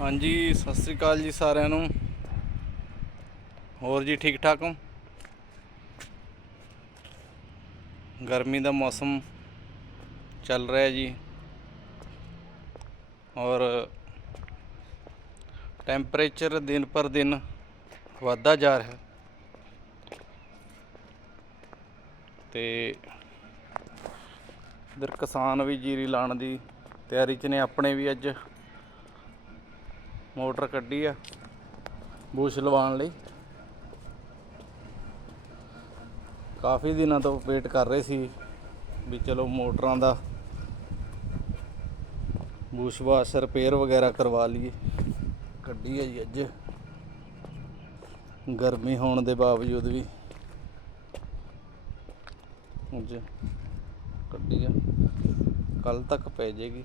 ਹਾਂਜੀ, ਸਤਿ ਸ੍ਰੀ ਅਕਾਲ ਜੀ ਸਾਰਿਆਂ ਨੂੰ। ਹੋਰ ਜੀ ਠੀਕ ਠਾਕ ਹੋ? ਗਰਮੀ ਦਾ ਮੌਸਮ ਚੱਲ ਰਿਹਾ ਜੀ। ਔਰ ਟੈਂਪਰੇਚਰ ਦਿਨ ਪਰ ਦਿਨ ਵਧਦਾ ਜਾ ਰਿਹਾ। ਤੇ ਇਧਰ ਕਿਸਾਨ ਵੀ ਜੀਰੀ ਲਾਉਣ ਦੀ ਤਿਆਰੀ 'ਚ ਨੇ, ਆਪਣੇ ਵੀ ਅੱਜ ਮੋਟਰ ਕੱਢੀ ਆ, ਬੂਸ਼ ਲਵਾਉਣ ਲਈ। ਕਾਫੀ ਦਿਨਾਂ ਤੋਂ ਵੇਟ ਕਰ ਰਹੇ ਸੀ ਵੀ ਚਲੋ ਮੋਟਰਾਂ ਦਾ ਬੂਸ਼ ਵਾਸ਼, ਰਿਪੇਅਰ ਵਗੈਰਾ ਕਰਵਾ ਲਈਏ। ਕੱਢੀ ਹੈ ਜੀ ਅੱਜ। ਗਰਮੀ ਹੋਣ ਦੇ ਬਾਵਜੂਦ ਵੀ ਅੱਜ ਕੱਢੀ ਆ। ਕੱਲ ਤੱਕ ਪੈ ਜਾਏਗੀ।